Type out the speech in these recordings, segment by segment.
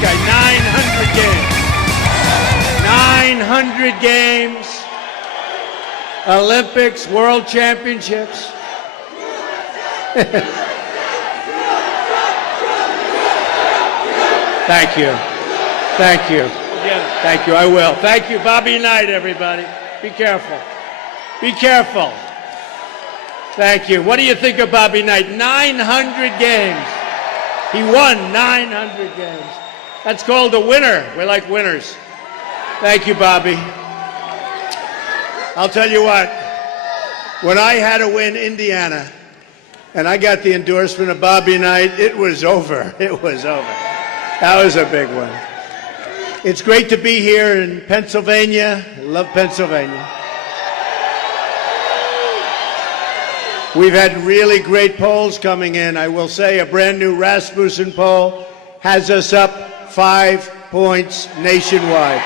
guy. 900 games. 900 games. Olympics, World Championships. Thank you. Thank you. Thank you. I will. Thank you. Bobby Knight, everybody. Be careful. Be careful. Thank you. What do you think of Bobby Knight? 900 games. He won 900 games. That's called a winner. We like winners. Thank you, Bobby. I'll tell you what. When I had to win Indiana, and I got the endorsement of Bobby Knight, it was over. It was over. That was a big one. It's great to be here in Pennsylvania. I love Pennsylvania. We've had really great polls coming in. I will say a brand new Rasmussen poll has us up 5 points nationwide.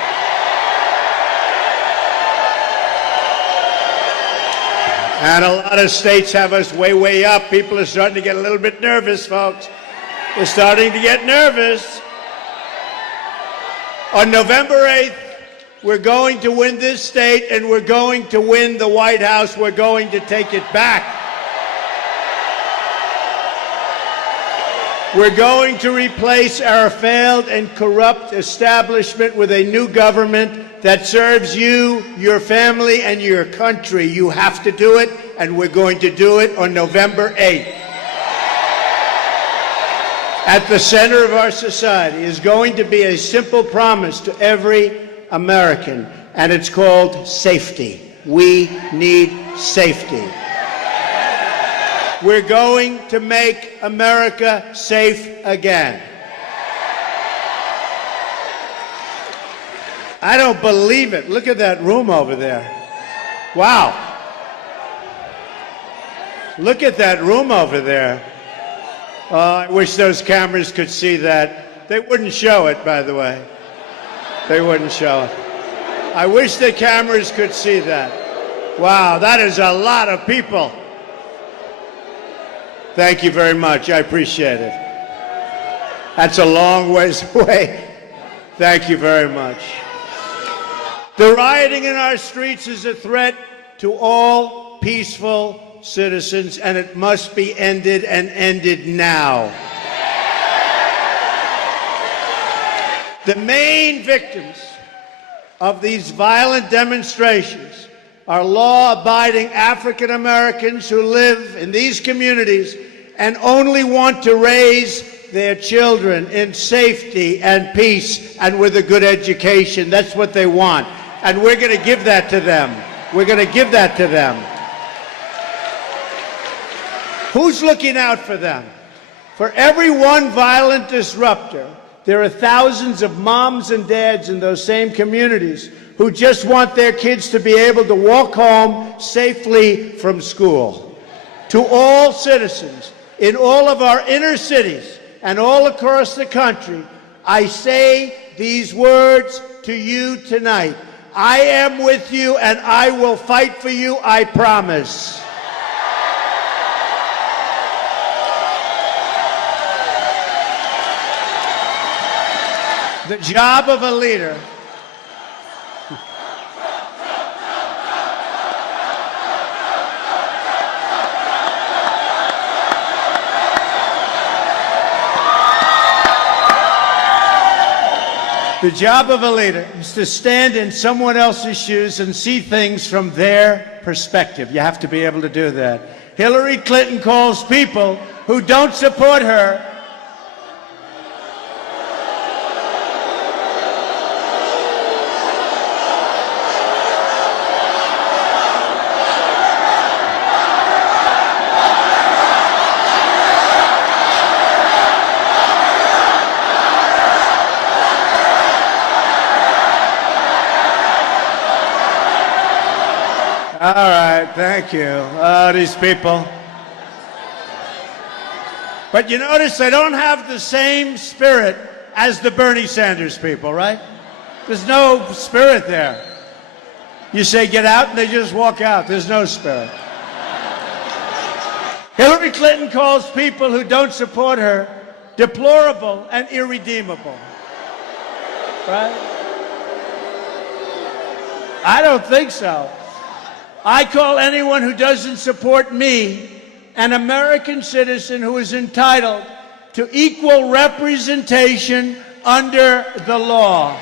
And a lot of states have us way, way up. People are starting to get a little bit nervous, folks. They're starting to get nervous. On November 8th, we're going to win this state, and we're going to win the White House. We're going to take it back. We're going to replace our failed and corrupt establishment with a new government that serves you, your family, and your country. You have to do it, and we're going to do it on November 8th. At the center of our society is going to be a simple promise to every American, and it's called safety. We need safety. We're going to make America safe again. I don't believe it. Look at that room over there. Wow. Look at that room over there. I wish those cameras could see that. They wouldn't show it, by the way. They wouldn't show it. I wish the cameras could see that. Wow, that is a lot of people. Thank you very much. I appreciate it. That's a long ways away. Thank you very much. The rioting in our streets is a threat to all peaceful citizens, and it must be ended, and ended now. The main victims of these violent demonstrations are law-abiding African Americans who live in these communities and only want to raise their children in safety and peace and with a good education. That's what they want. And we're going to give that to them. We're going to give that to them. Who's looking out for them? For every one violent disruptor, there are thousands of moms and dads in those same communities who just want their kids to be able to walk home safely from school. To all citizens in all of our inner cities and all across the country, I say these words to you tonight. I am with you, and I will fight for you, I promise. The job of a leader is to stand in someone else's shoes and see things from their perspective. You have to be able to do that. Hillary Clinton calls people who don't support her All right, thank you. These people. But you notice they don't have the same spirit as the Bernie Sanders people, right? There's no spirit there. You say get out, and they just walk out. There's no spirit. Hillary Clinton calls people who don't support her deplorable and irredeemable. right? I don't think so. I call anyone who doesn't support me an American citizen who is entitled to equal representation under the law.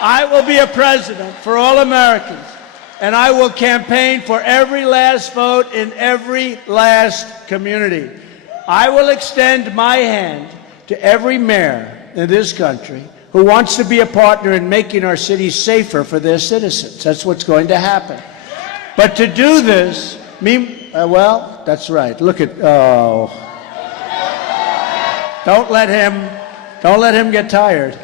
I will be a president for all Americans, and I will campaign for every last vote in every last community. I will extend my hand to every mayor in this country who wants to be a partner in making our cities safer for their citizens. That's what's going to happen. But to do this, well, that's right. Look at, oh. Don't let him get tired.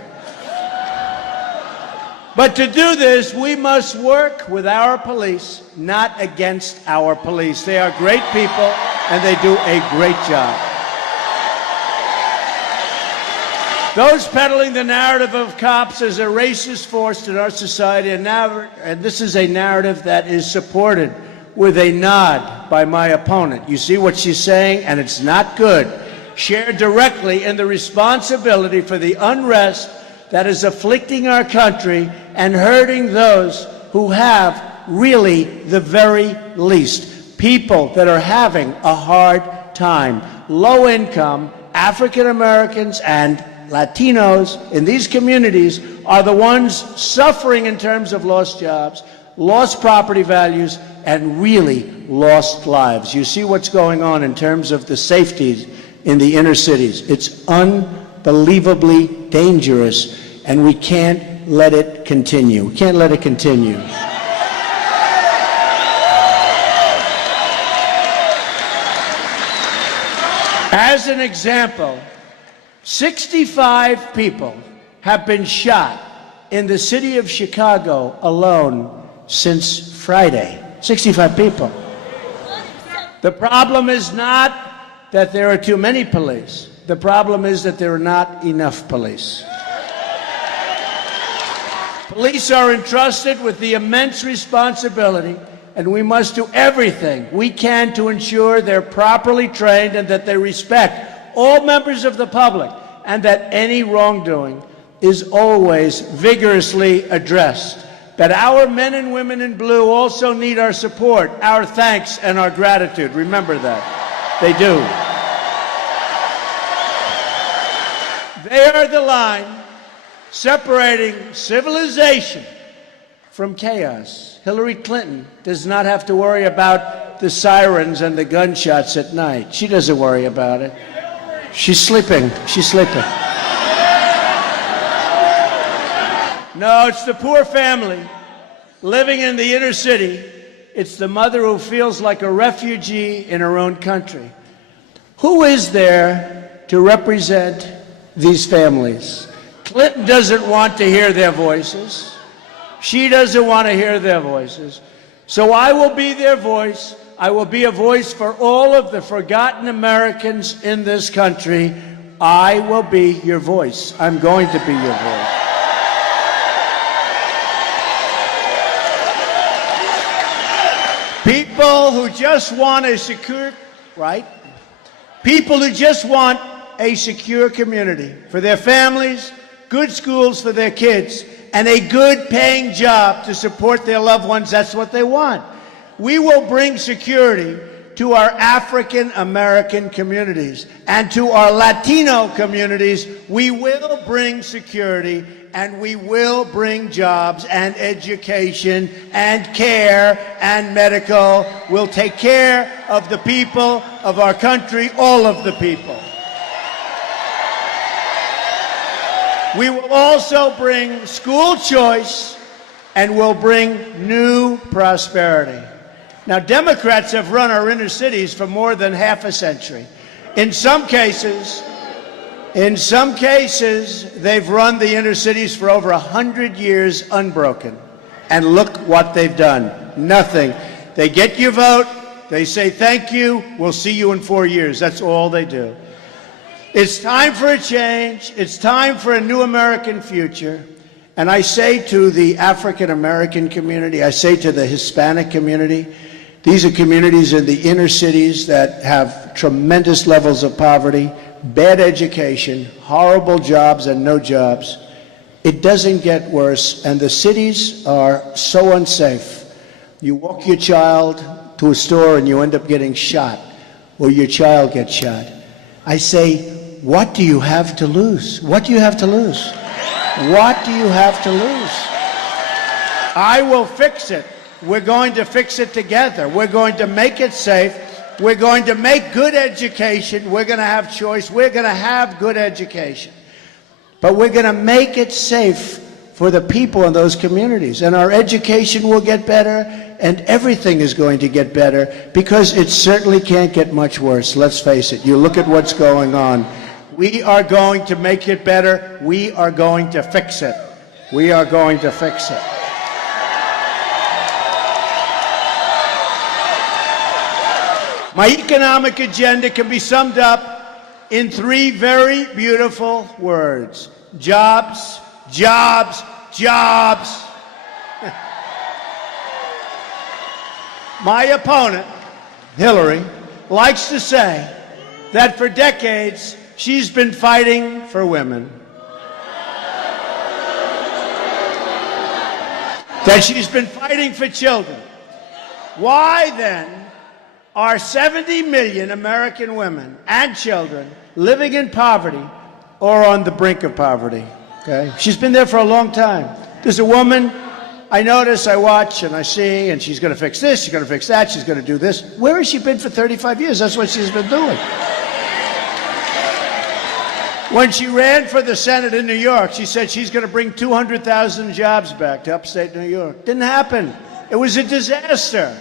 But to do this, we must work with our police, not against our police. They are great people, and they do a great job. Those peddling the narrative of cops as a racist force in our society, and this is a narrative that is supported with a nod by my opponent. You see what she's saying, and it's not good. Share directly in the responsibility for the unrest that is afflicting our country and hurting those who have really the very least. People that are having a hard time. Low income, African Americans, and Latinos in these communities are the ones suffering in terms of lost jobs, lost property values, and really lost lives. You see what's going on in terms of the safety in the inner cities. It's unbelievably dangerous, and we can't let it continue. We can't let it continue. As an example, 65 people have been shot in the city of Chicago alone since Friday. 65 people. The problem is not that there are too many police. The problem is that there are not enough police. Police are entrusted with the immense responsibility, and we must do everything we can to ensure they're properly trained and that they respect all members of the public, and that any wrongdoing is always vigorously addressed. But our men and women in blue also need our support, our thanks, and our gratitude. Remember that. They do. They are the line separating civilization from chaos. Hillary Clinton does not have to worry about the sirens and the gunshots at night. She doesn't worry about it. She's sleeping. She's sleeping. No, it's the poor family living in the inner city. It's the mother who feels like a refugee in her own country. Who is there to represent these families? Clinton doesn't want to hear their voices. She doesn't want to hear their voices. So I will be their voice. I will be a voice for all of the forgotten Americans in this country. I will be your voice. I'm going to be your voice. People who just want a secure, right? People who just want a secure community for their families, good schools for their kids, and a good paying job to support their loved ones. That's what they want. We will bring security to our African American communities and to our Latino communities. We will bring security, and we will bring jobs and education and care and medical. We'll take care of the people of our country, all of the people. We will also bring school choice, and we'll bring new prosperity. Now, Democrats have run our inner cities for more than half a century. In some cases, they've run the inner cities for over 100 years unbroken. And look what they've done. Nothing. They get your vote, they say thank you, we'll see you in 4 years. That's all they do. It's time for a change. It's time for a new American future. And I say to the African American community, I say to the Hispanic community, these are communities in the inner cities that have tremendous levels of poverty. bad education, horrible jobs and no jobs. It doesn't get worse, and the cities are so unsafe. You walk your child to a store and you end up getting shot, or your child gets shot. I say, what do you have to lose? What do you have to lose? What do you have to lose? I will fix it. We're going to fix it together. We're going to make it safe. We're going to make good education. We're going to have choice. We're going to have good education. But we're going to make it safe for the people in those communities. And our education will get better, and everything is going to get better, because it certainly can't get much worse. Let's face it. You look at what's going on. We are going to make it better. We are going to fix it. We are going to fix it. My economic agenda can be summed up in 3 very beautiful words: jobs, jobs, jobs. My opponent, Hillary, likes to say that for decades she's been fighting for women, that she's been fighting for children. Why then are 70 million American women and children living in poverty or on the brink of poverty? Okay? She's been there for a long time. There's a woman I notice, I watch, and I see, and she's going to fix this, she's going to fix that, she's going to do this. Where has she been for 35 years? That's what she's been doing. When she ran for the Senate in New York, she said she's going to bring 200,000 jobs back to upstate New York. Didn't happen. It was a disaster.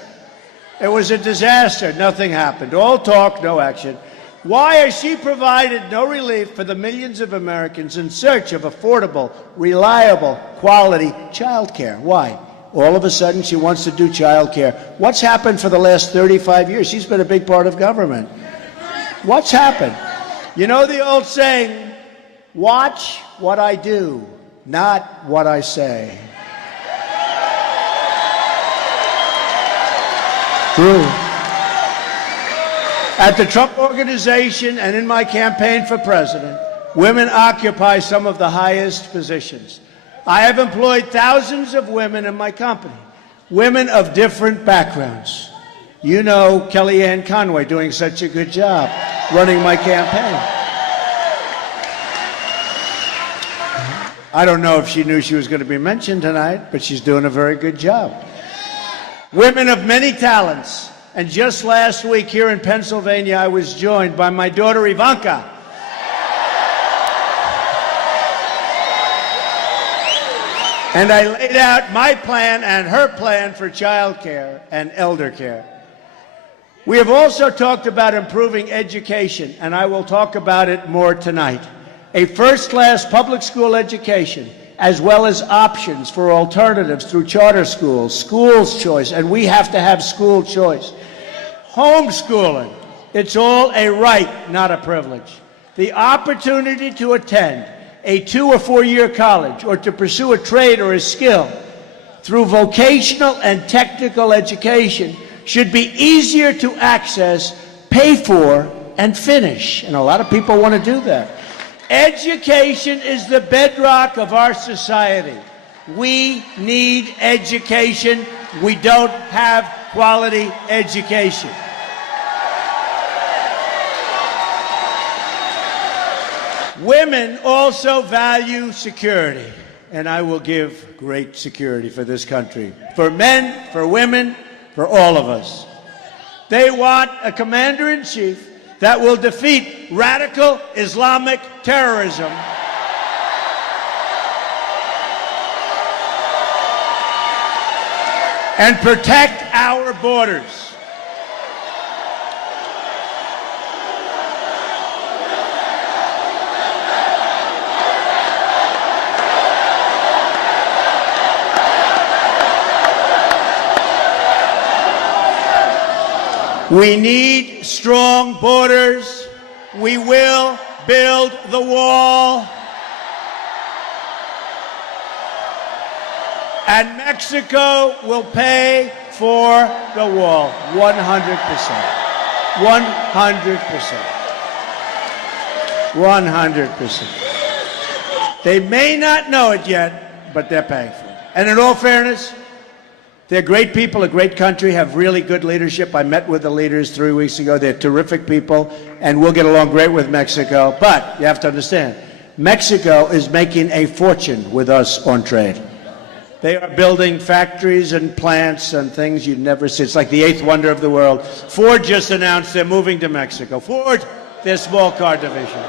It was a disaster. Nothing happened. All talk, no action. Why has she provided no relief for the millions of Americans in search of affordable, reliable, quality child care? Why? All of a sudden she wants to do child care. What's happened for the last 35 years? She's been a big part of government. What's happened? You know the old saying, watch what I do, not what I say. True. At the Trump Organization and in my campaign for president, women occupy some of the highest positions. I have employed thousands of women in my company, women of different backgrounds. You know Kellyanne Conway doing such a good job running my campaign. I don't know if she knew she was going to be mentioned tonight, but she's doing a very good job. Women of many talents. And just last week here in Pennsylvania, I was joined by my daughter Ivanka. And I laid out my plan and her plan for child care and elder care. We have also talked about improving education, and I will talk about it more tonight. A first-class public school education, as well as options for alternatives through charter schools, schools choice, and we have to have school choice. Homeschooling, it's all a right, not a privilege. The opportunity to attend a 2 or 4 year college or to pursue a trade or a skill through vocational and technical education should be easier to access, pay for, and finish. And a lot of people want to do that. Education is the bedrock of our society. We need education. We don't have quality education. Women also value security, and I will give great security for this country. For men, for women, for all of us. They want a commander-in-chief that will defeat radical Islamic terrorism and protect our borders. We need strong borders. We will build the wall. And Mexico will pay for the wall, 100%. 100%. 100%. They may not know it yet, but they're paying for it. And in all fairness, they're great people, a great country, have really good leadership. I met with the leaders 3 weeks ago. They're terrific people, and we'll get along great with Mexico. But you have to understand, Mexico is making a fortune with us on trade. They are building factories and plants and things you'd never see. It's like the eighth wonder of the world. Ford just announced they're moving to Mexico. Ford, their small car division.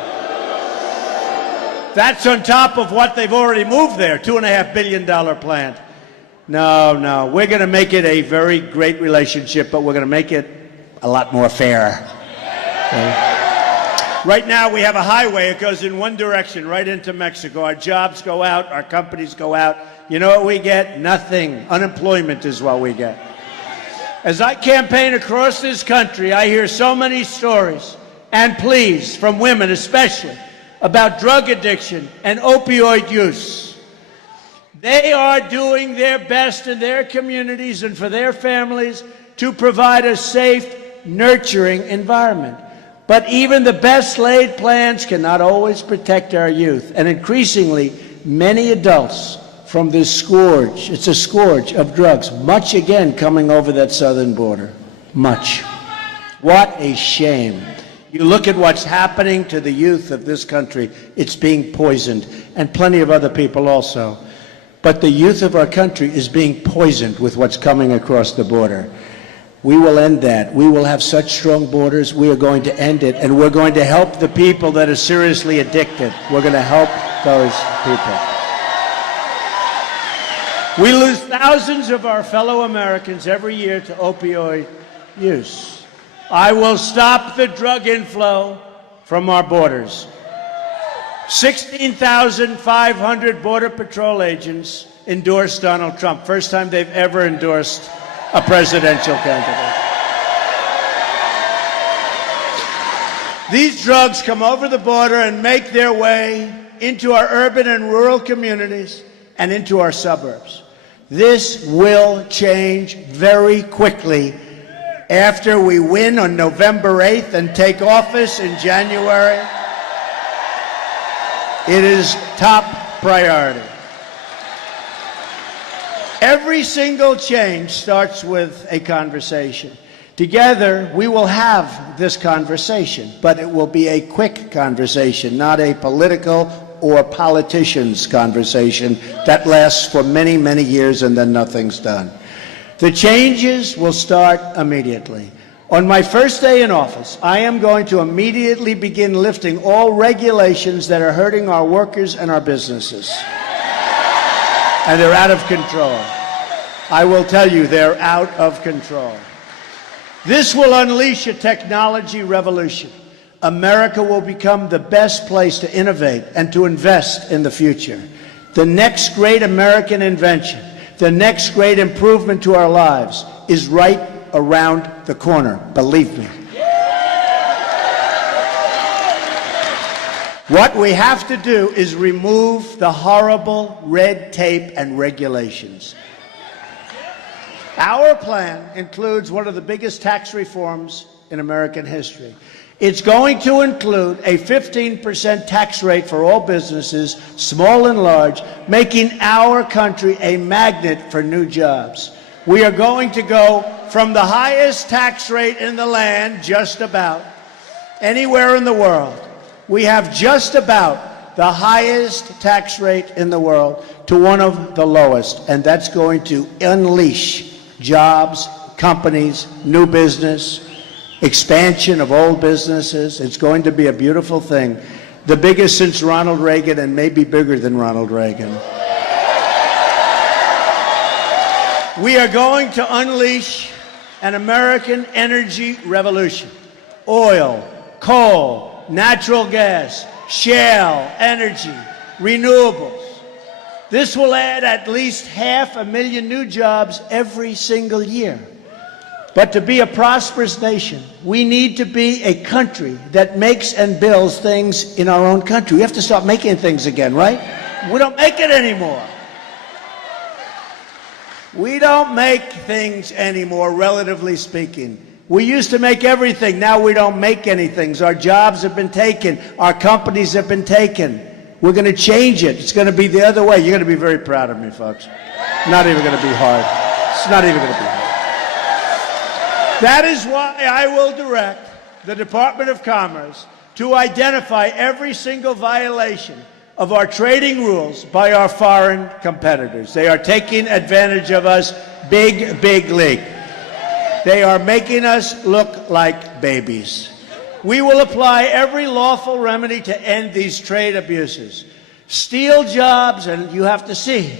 That's on top of what they've already moved there, $2.5 billion plant. No, we're going to make it a very great relationship, but we're going to make it a lot more fair. Okay? Right now, we have a highway. It goes in one direction, right into Mexico. Our jobs go out. Our companies go out. You know what we get? Nothing. Unemployment is what we get. As I campaign across this country, I hear so many stories and pleas from women especially about drug addiction and opioid use. They are doing their best in their communities and for their families to provide a safe, nurturing environment. But even the best laid plans cannot always protect our youth. And increasingly, many adults from this scourge, it's a scourge of drugs, much again coming over that southern border. Much. What a shame. You look at what's happening to the youth of this country, it's being poisoned, and plenty of other people also. But the youth of our country is being poisoned with what's coming across the border. We will end that. We will have such strong borders. We are going to end it, and we're going to help the people that are seriously addicted. We're going to help those people. We lose thousands of our fellow Americans every year to opioid use. I will stop the drug inflow from our borders. 16,500 Border Patrol agents endorsed Donald Trump. First time they've ever endorsed a presidential candidate. These drugs come over the border and make their way into our urban and rural communities and into our suburbs. This will change very quickly after we win on November 8th and take office in January. It is top priority. Every single change starts with a conversation. Together, we will have this conversation, but it will be a quick conversation, not a political or politicians' conversation that lasts for many, many years and then nothing's done. The changes will start immediately. On my first day in office, I am going to immediately begin lifting all regulations that are hurting our workers and our businesses. And they're out of control. I will tell you, they're out of control. This will unleash a technology revolution. America will become the best place to innovate and to invest in the future. The next great American invention, the next great improvement to our lives is right around the corner, believe me. What we have to do is remove the horrible red tape and regulations. Our plan includes one of the biggest tax reforms in American history. It's going to include a 15% tax rate for all businesses, small and large, making our country a magnet for new jobs. We are going to go from the highest tax rate in the land, just about, anywhere in the world. We have just about the highest tax rate in the world to one of the lowest, and that's going to unleash jobs, companies, new business, expansion of old businesses. It's going to be a beautiful thing, the biggest since Ronald Reagan and maybe bigger than Ronald Reagan. We are going to unleash an American energy revolution. Oil, coal, natural gas, shale energy, renewables. This will add at least 500,000 new jobs every single year. But to be a prosperous nation, we need to be a country that makes and builds things in our own country. We have to start making things again, right? We don't make it anymore. We don't make things anymore, relatively speaking. We used to make everything. Now we don't make anything. Our jobs have been taken. Our companies have been taken. We're going to change it. It's going to be the other way. You're going to be very proud of me, folks. Not even going to be hard. It's not even going to be hard. That is why I will direct the Department of Commerce to identify every single violation of our trading rules by our foreign competitors. They are taking advantage of us big, big league. They are making us look like babies. We will apply every lawful remedy to end these trade abuses. Steel jobs, and you have to see,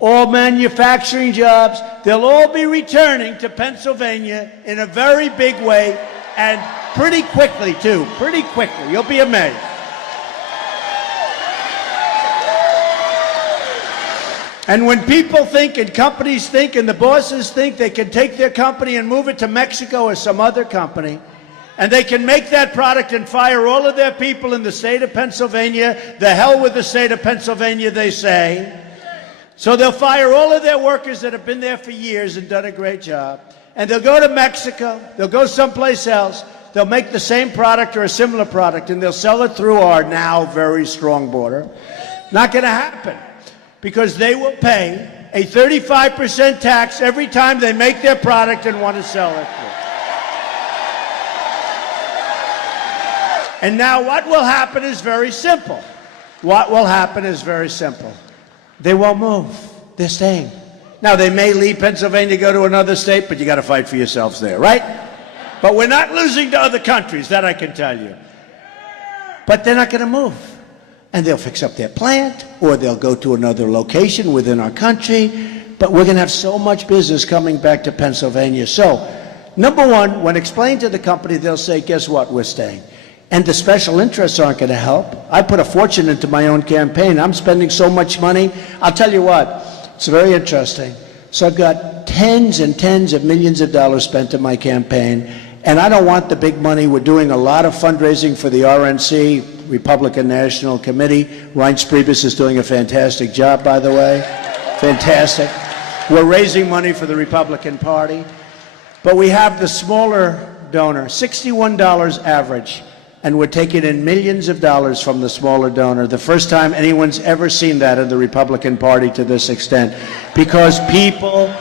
all manufacturing jobs, they'll all be returning to Pennsylvania in a very big way, and pretty quickly, too. Pretty quickly. You'll be amazed. And when people think, and companies think, and the bosses think they can take their company and move it to Mexico or some other company, and they can make that product and fire all of their people in the state of Pennsylvania, the hell with the state of Pennsylvania, they say. So they'll fire all of their workers that have been there for years and done a great job. And they'll go to Mexico, they'll go someplace else, they'll make the same product or a similar product, and they'll sell it through our now very strong border. Not going to happen, because they will pay a 35% tax every time they make their product and want to sell it through. And now what will happen is very simple. What will happen is very simple. They won't move. They're staying. Now, they may leave Pennsylvania, go to another state, but you got to fight for yourselves there, right? But we're not losing to other countries, that I can tell you. But they're not going to move. And they'll fix up their plant, or they'll go to another location within our country. But we're going to have so much business coming back to Pennsylvania. So, number one, when explained to the company, they'll say, guess what, we're staying. And the special interests aren't going to help. I put a fortune into my own campaign. I'm spending so much money. I'll tell you what, it's very interesting. So I've got tens and tens of millions of dollars spent in my campaign, and I don't want the big money. We're doing a lot of fundraising for the RNC, Republican National Committee. Reince Priebus is doing a fantastic job, by the way. Fantastic. We're raising money for the Republican Party. But we have the smaller donor, $61 average. And we're taking in millions of dollars from the smaller donor. The first time anyone's ever seen that in the Republican Party to this extent. Because people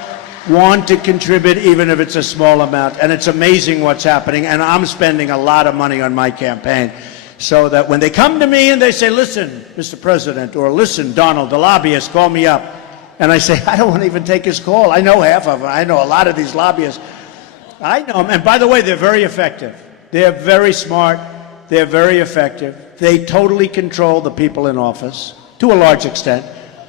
want to contribute even if it's a small amount. And it's amazing what's happening. And I'm spending a lot of money on my campaign. So that when they come to me and they say, listen, Mr. President, or listen, Donald, the lobbyist, call me up. And I say, I don't want to even take his call. I know half of them. I know a lot of these lobbyists. I know them. And by the way, they're very effective. They're very smart. They're very effective. They totally control the people in office, to a large extent,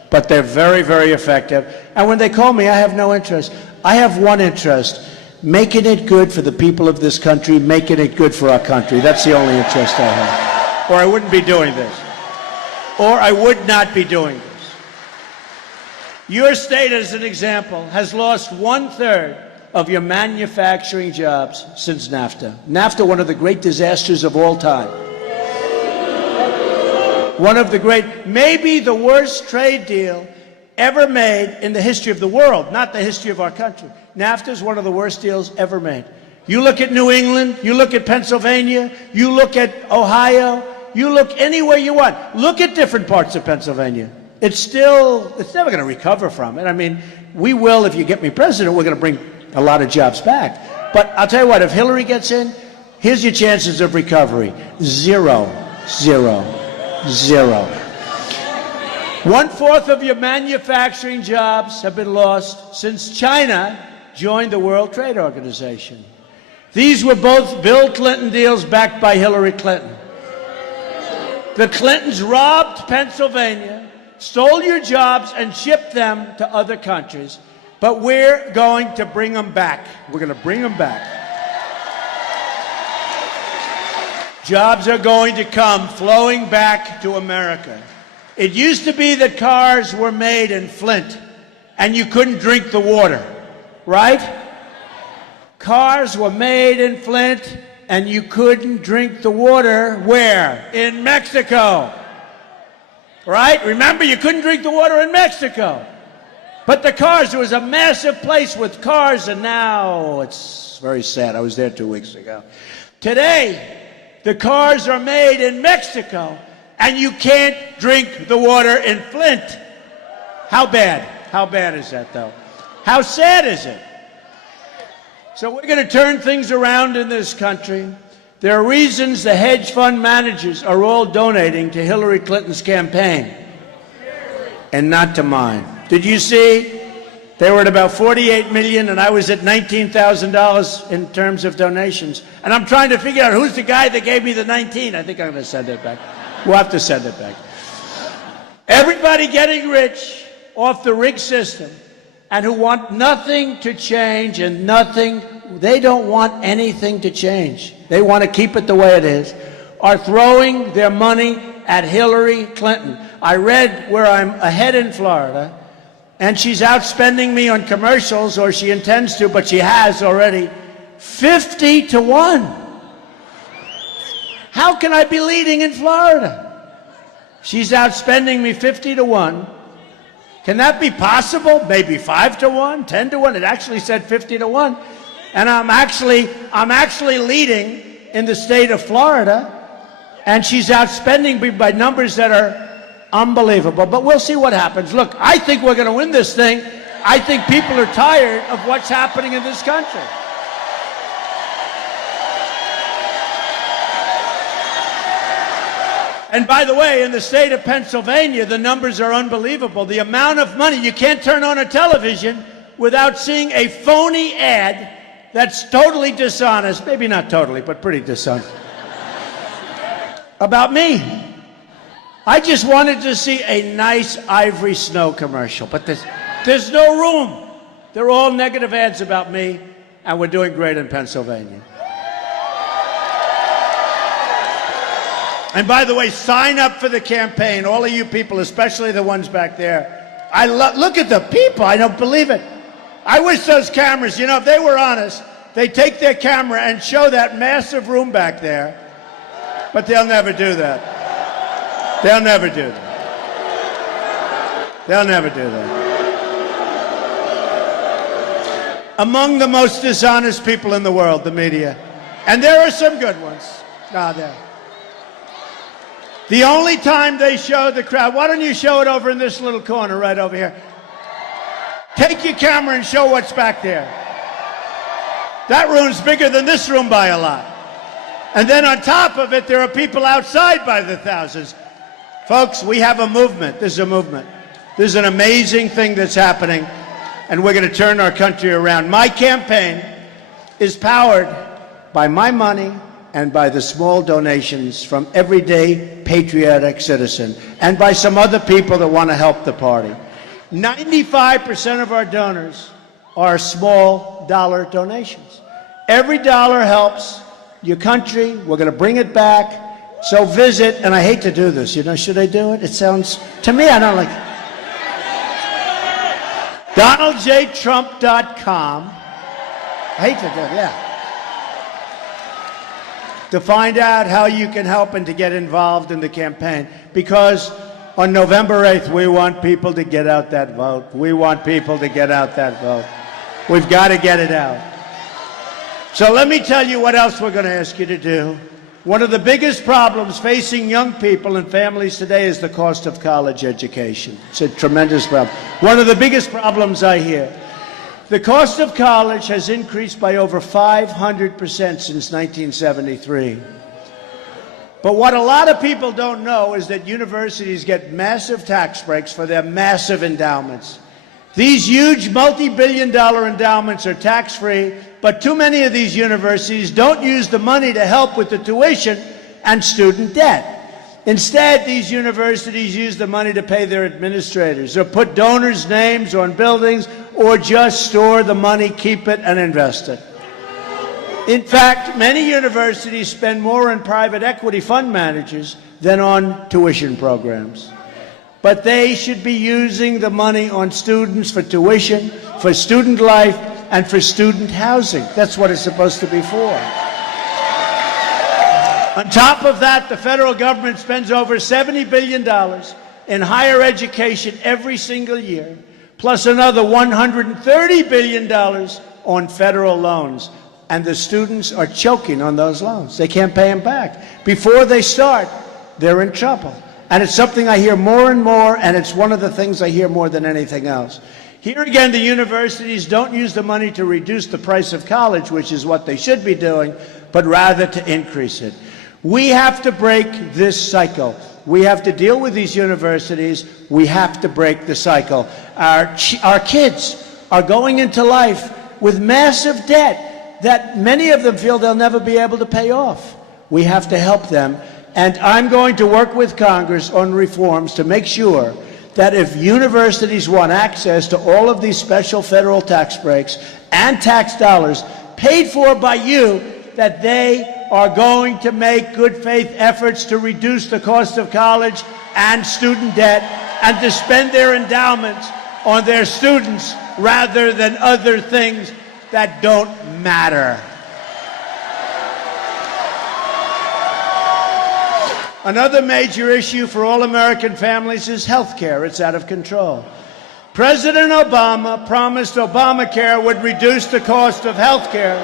but they're very, very effective. And when they call me, I have no interest. I have one interest, making it good for the people of this country, making it good for our country. That's the only interest I have. Or I wouldn't be doing this. Or I would not be doing this. Your state, as an example, has lost 1/3 of your manufacturing jobs since NAFTA. NAFTA, one of the great disasters of all time. One of the great, maybe the worst trade deal ever made in the history of the world, not the history of our country. NAFTA is one of the worst deals ever made. You look at New England, you look at Pennsylvania, you look at Ohio, you look anywhere you want. Look at different parts of Pennsylvania. It's never going to recover from it. I mean, we will, if you get me president, we're going to bring a lot of jobs back. But I'll tell you what, if Hillary gets in, here's your chances of recovery. 0, 0, 0. 1/4 of your manufacturing jobs have been lost since China joined the World Trade Organization. These were both Bill Clinton deals backed by Hillary Clinton. The Clintons robbed Pennsylvania, stole your jobs, and shipped them to other countries. But we're going to bring them back. We're going to bring them back. Jobs are going to come flowing back to America. It used to be that cars were made in Flint and you couldn't drink the water, right? Cars were made in Flint and you couldn't drink the water. Where? In Mexico. Right? Remember, you couldn't drink the water in Mexico. But the cars, there was a massive place with cars, and now it's very sad. I was there 2 weeks ago. Today, the cars are made in Mexico, and you can't drink the water in Flint. How bad? How bad is that, though? How sad is it? So we're going to turn things around in this country. There are reasons the hedge fund managers are all donating to Hillary Clinton's campaign and not to mine. Did you see? They were at about $48 million, and I was at $19,000 in terms of donations. And I'm trying to figure out who's the guy that gave me the 19. I think I'm going to send it back. We'll have to send it back. Everybody getting rich off the rig system and who want nothing to change and nothing, they don't want anything to change. They want to keep it the way it is, are throwing their money at Hillary Clinton. I read where I'm ahead in Florida, and she's outspending me on commercials, or she intends to, but she has already, 50 to 1. How can I be leading in Florida? She's outspending me 50 to 1. Can that be possible? Maybe 5 to 1, 10 to 1. It actually said 50 to 1. And I'm actually leading in the state of Florida, and she's outspending me by numbers that are unbelievable. But we'll see what happens. Look, I think we're going to win this thing. I think people are tired of what's happening in this country. And by the way, in the state of Pennsylvania, the numbers are unbelievable. The amount of money, you can't turn on a television without seeing a phony ad that's totally dishonest, maybe not totally, but pretty dishonest, about me. I just wanted to see a nice Ivory Snow commercial, but there's no room. They're all negative ads about me, and we're doing great in Pennsylvania. And by the way, sign up for the campaign, all of you people, especially the ones back there. Look at the people, I don't believe it. I wish those cameras, if they were honest, they'd take their camera and show that massive room back there. But they'll never do that. They'll never do that. They'll never do that. Among the most dishonest people in the world, the media. And there are some good ones. There. The only time they show the crowd, why don't you show it over in this little corner right over here? Take your camera and show what's back there. That room's bigger than this room by a lot. And then on top of it, there are people outside by the thousands. Folks, we have a movement. This is a movement. This is an amazing thing that's happening, and we're going to turn our country around. My campaign is powered by my money and by the small donations from everyday patriotic citizen, and by some other people that want to help the party. 95% of our donors are small dollar donations. Every dollar helps your country. We're going to bring it back. So visit, and I hate to do this, should I do it? It sounds, to me, I don't like it. DonaldJTrump.com. I hate to do it, yeah. To find out how you can help and to get involved in the campaign. Because on November 8th, we want people to get out that vote. We want people to get out that vote. We've got to get it out. So let me tell you what else we're going to ask you to do. One of the biggest problems facing young people and families today is the cost of college education. It's a tremendous problem. One of the biggest problems I hear. The cost of college has increased by over 500% since 1973. But what a lot of people don't know is that universities get massive tax breaks for their massive endowments. These huge multi-billion-dollar endowments are tax-free, but too many of these universities don't use the money to help with the tuition and student debt. Instead, these universities use the money to pay their administrators, or put donors' names on buildings, or just store the money, keep it, and invest it. In fact, many universities spend more on private equity fund managers than on tuition programs. But they should be using the money on students for tuition, for student life, and for student housing. That's what it's supposed to be for. On top of that, the federal government spends over $70 billion in higher education every single year, plus another $130 billion on federal loans. And the students are choking on those loans. They can't pay them back. Before they start, they're in trouble. And it's something I hear more and more, and it's one of the things I hear more than anything else. Here again, the universities don't use the money to reduce the price of college, which is what they should be doing, but rather to increase it. We have to break this cycle. We have to deal with these universities. We have to break the cycle. Our kids are going into life with massive debt that many of them feel they'll never be able to pay off. We have to help them. And I'm going to work with Congress on reforms to make sure that if universities want access to all of these special federal tax breaks and tax dollars paid for by you, that they are going to make good faith efforts to reduce the cost of college and student debt and to spend their endowments on their students rather than other things that don't matter. Another major issue for all American families is health care. It's out of control. President Obama promised Obamacare would reduce the cost of health care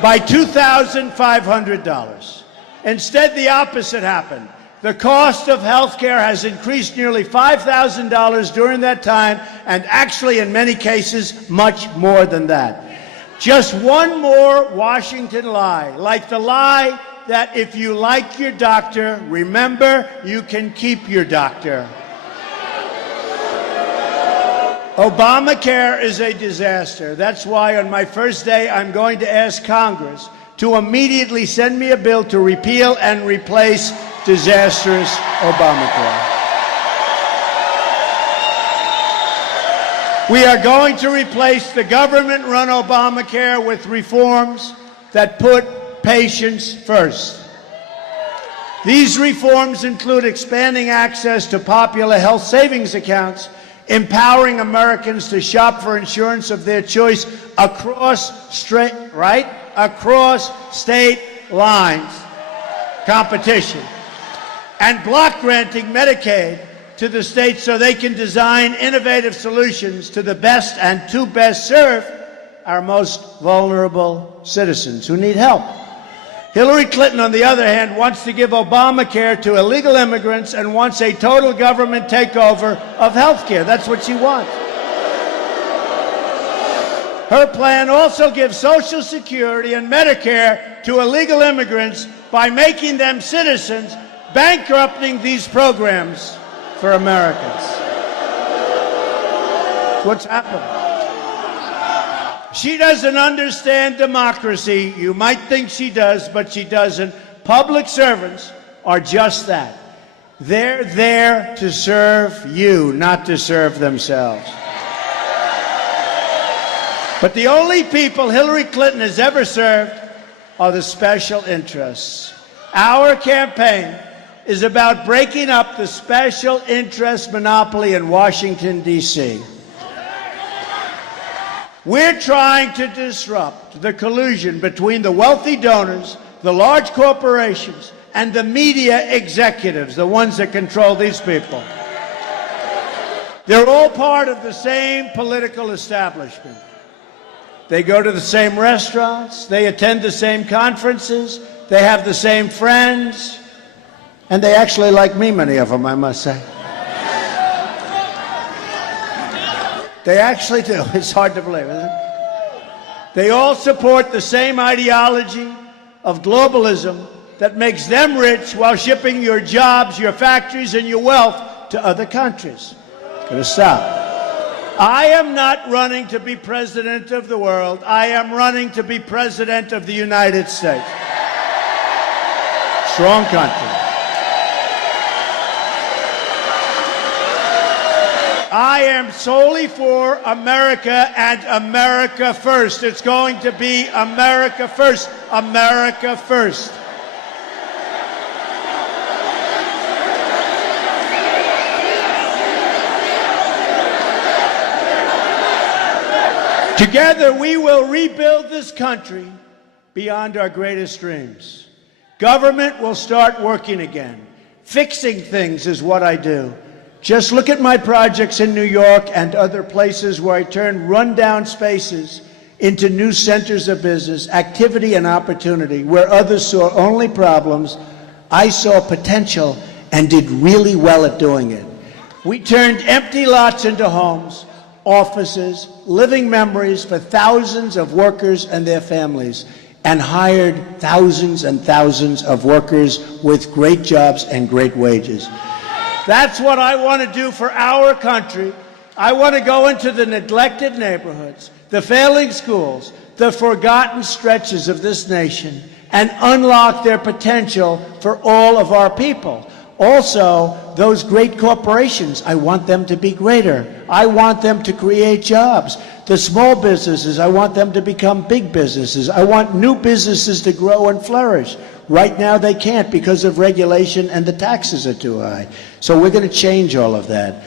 by $2,500. Instead, the opposite happened. The cost of health care has increased nearly $5,000 during that time, and actually, in many cases, much more than that. Just one more Washington lie, like the lie that if you like your doctor, remember, you can keep your doctor. Obamacare is a disaster. That's why on my first day, I'm going to ask Congress to immediately send me a bill to repeal and replace disastrous Obamacare. We are going to replace the government-run Obamacare with reforms that put patients first. These reforms include expanding access to popular health savings accounts, empowering Americans to shop for insurance of their choice across state lines, competition, and block granting Medicaid to the states so they can design innovative solutions to the best and to best serve our most vulnerable citizens who need help. Hillary Clinton, on the other hand, wants to give Obamacare to illegal immigrants and wants a total government takeover of health care. That's what she wants. Her plan also gives Social Security and Medicare to illegal immigrants by making them citizens, bankrupting these programs for Americans. That's what's happening. She doesn't understand democracy. You might think she does, but she doesn't. Public servants are just that. They're there to serve you, not to serve themselves. But the only people Hillary Clinton has ever served are the special interests. Our campaign is about breaking up the special interest monopoly in Washington, D.C. We're trying to disrupt the collusion between the wealthy donors, the large corporations, and the media executives, the ones that control these people. They're all part of the same political establishment. They go to the same restaurants, they attend the same conferences, they have the same friends, and they actually like me, many of them, I must say. They actually do. It's hard to believe, isn't it? They all support the same ideology of globalism that makes them rich while shipping your jobs, your factories, and your wealth to other countries. It's going to stop. I am not running to be president of the world. I am running to be president of the United States. Strong country. I am solely for America and America first. It's going to be America first. America first. Together, we will rebuild this country beyond our greatest dreams. Government will start working again. Fixing things is what I do. Just look at my projects in New York and other places where I turned rundown spaces into new centers of business, activity and opportunity. Where others saw only problems, I saw potential and did really well at doing it. We turned empty lots into homes, offices, living memories for thousands of workers and their families, and hired thousands and thousands of workers with great jobs and great wages. That's what I want to do for our country. I want to go into the neglected neighborhoods, the failing schools, the forgotten stretches of this nation, and unlock their potential for all of our people. Also, those great corporations, I want them to be greater. I want them to create jobs. The small businesses, I want them to become big businesses. I want new businesses to grow and flourish. Right now they can't because of regulation and the taxes are too high. So we're going to change all of that.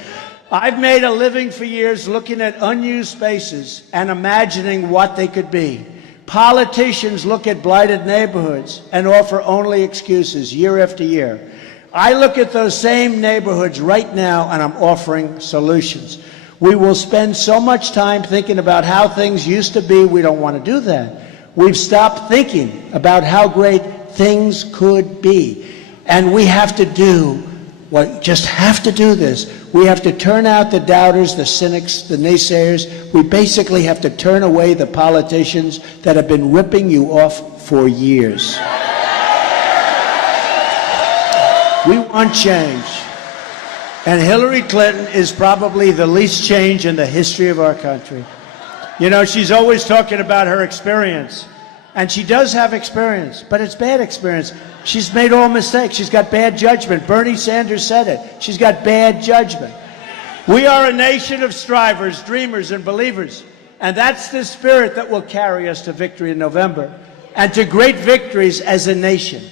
I've made a living for years looking at unused spaces and imagining what they could be. Politicians look at blighted neighborhoods and offer only excuses year after year. I look at those same neighborhoods right now and I'm offering solutions. We will spend so much time thinking about how things used to be, we don't want to do that. We've stopped thinking about how great things could be. And we have to do just have to do this. We have to turn out the doubters, the cynics, the naysayers. We basically have to turn away the politicians that have been ripping you off for years. We want change. And Hillary Clinton is probably the least change in the history of our country. You know, she's always talking about her experience. And she does have experience, but it's bad experience. She's made all mistakes. She's got bad judgment. Bernie Sanders said it. She's got bad judgment. We are a nation of strivers, dreamers, and believers. And that's the spirit that will carry us to victory in November and to great victories as a nation.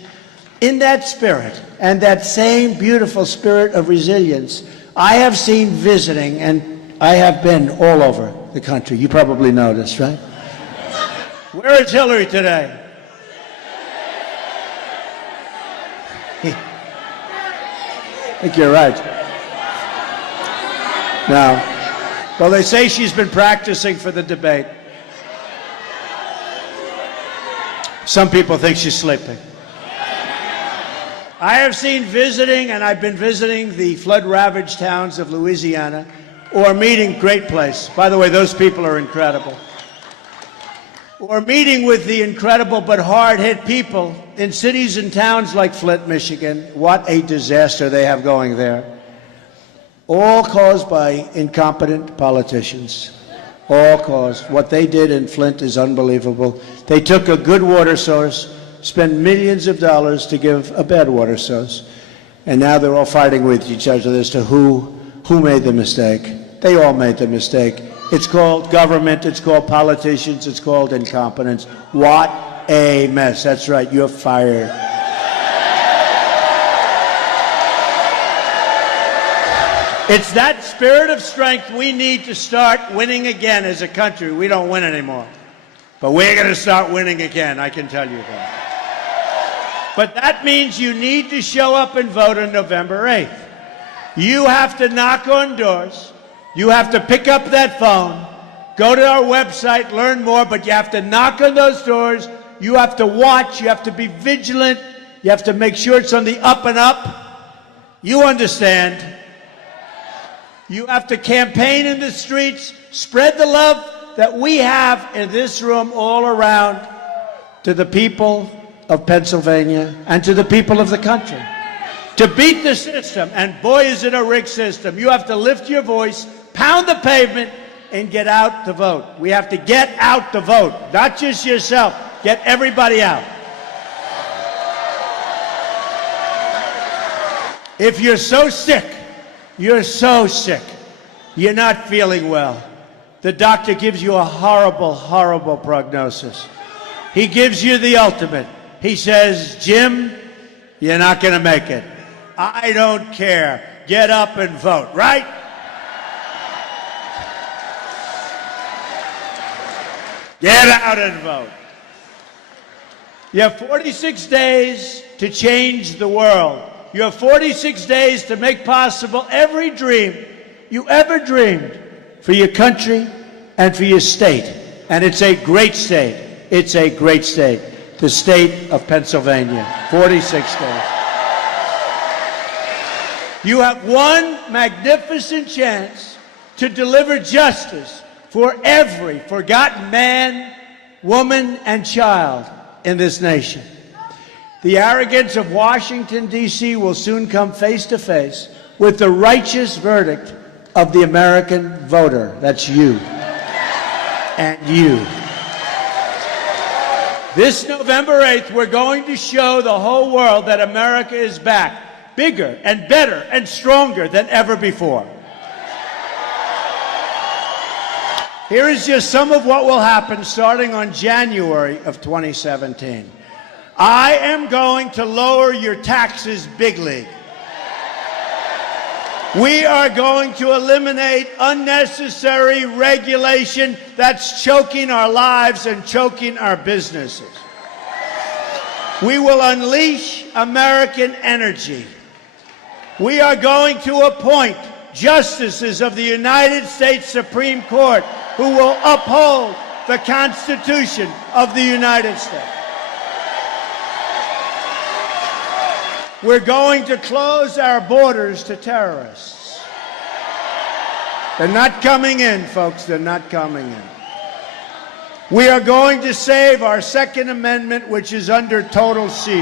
In that spirit and that same beautiful spirit of resilience, I have seen visiting, and I have been all over the country. You probably noticed, right? Where is Hillary today? I think you're right. Now, well, they say she's been practicing for the debate. Some people think she's sleeping. I have seen visiting, and I've been visiting the flood-ravaged towns of Louisiana, or meeting Great Place. By the way, those people are incredible. Or meeting with the incredible but hard-hit people in cities and towns like Flint, Michigan. What a disaster they have going there. All caused by incompetent politicians. All caused. What they did in Flint is unbelievable. They took a good water source, spent millions of dollars to give a bad water source, and now they're all fighting with each other as to who made the mistake. They all made the mistake. It's called government, it's called politicians, it's called incompetence. What a mess. That's right, you're fired. It's that spirit of strength we need to start winning again as a country. We don't win anymore. But we're going to start winning again, I can tell you that. But that means you need to show up and vote on November 8th. You have to knock on doors. You have to pick up that phone, go to our website, learn more, but you have to knock on those doors. You have to watch. You have to be vigilant. You have to make sure it's on the up and up. You understand. You have to campaign in the streets, spread the love that we have in this room all around to the people of Pennsylvania and to the people of the country. To beat the system, and boy is it a rigged system, you have to lift your voice, pound the pavement, and get out to vote. We have to get out to vote, not just yourself, get everybody out. If you're so sick, you're not feeling well, the doctor gives you a horrible, horrible prognosis. He gives you the ultimate. He says, Jim, you're not going to make it. I don't care. Get up and vote, right? Get out and vote. You have 46 days to change the world. You have 46 days to make possible every dream you ever dreamed for your country and for your state. And it's a great state. It's a great state. The state of Pennsylvania. 46 days. You have one magnificent chance to deliver justice for every forgotten man, woman, and child in this nation. The arrogance of Washington, D.C. will soon come face to face with the righteous verdict of the American voter. That's you. And you. This November 8th, we're going to show the whole world that America is back, bigger and better and stronger than ever before. Here is just some of what will happen starting on January of 2017. I am going to lower your taxes big league. We are going to eliminate unnecessary regulation that's choking our lives and choking our businesses. We will unleash American energy. We are going to appoint justices of the United States Supreme Court who will uphold the Constitution of the United States. We're going to close our borders to terrorists. They're not coming in, folks. They're not coming in. We are going to save our Second Amendment, which is under total siege.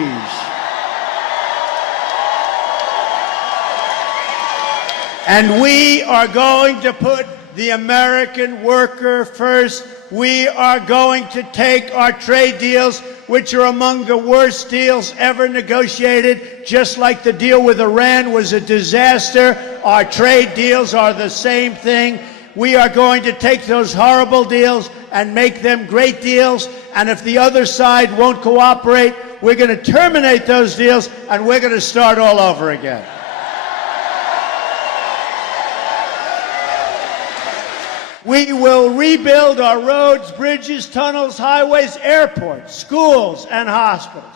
And we are going to put the American worker first. We are going to take our trade deals, which are among the worst deals ever negotiated, just like the deal with Iran was a disaster. Our trade deals are the same thing. We are going to take those horrible deals and make them great deals. And if the other side won't cooperate, we're going to terminate those deals and we're going to start all over again. We will rebuild our roads, bridges, tunnels, highways, airports, schools, and hospitals.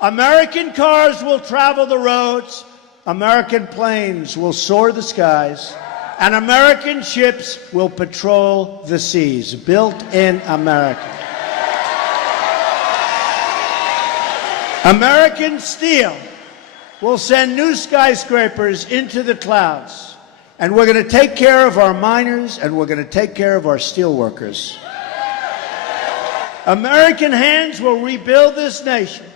American cars will travel the roads, American planes will soar the skies, and American ships will patrol the seas, built in America. American steel will send new skyscrapers into the clouds. And we're going to take care of our miners, and we're going to take care of our steelworkers. American hands will rebuild this nation,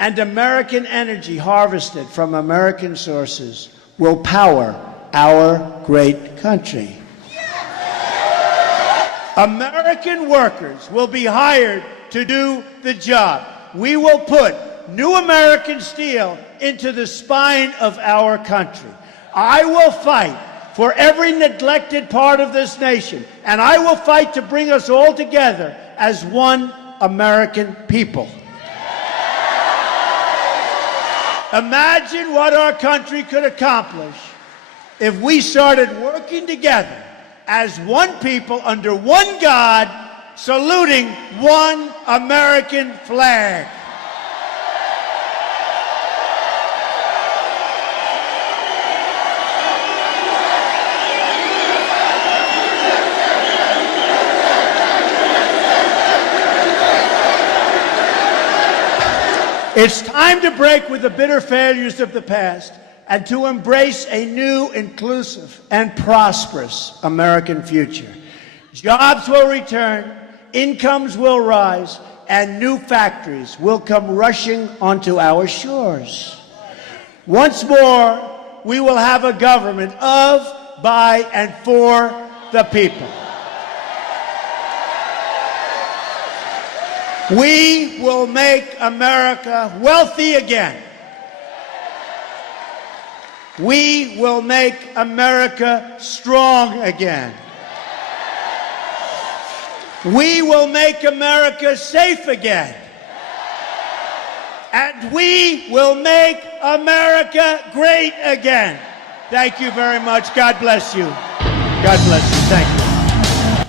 and American energy harvested from American sources will power our great country. American workers will be hired to do the job. We will put new American steel into the spine of our country. I will fight for every neglected part of this nation, and I will fight to bring us all together as one American people. Imagine what our country could accomplish if we started working together as one people under one God, saluting one American flag. It's time to break with the bitter failures of the past and to embrace a new, inclusive, and prosperous American future. Jobs will return, incomes will rise, and new factories will come rushing onto our shores. Once more, we will have a government of, by, and for the people. We will make America wealthy again. We will make America strong again. We will make America safe again. And we will make America great again. Thank you very much. God bless you. God bless you. Thank you.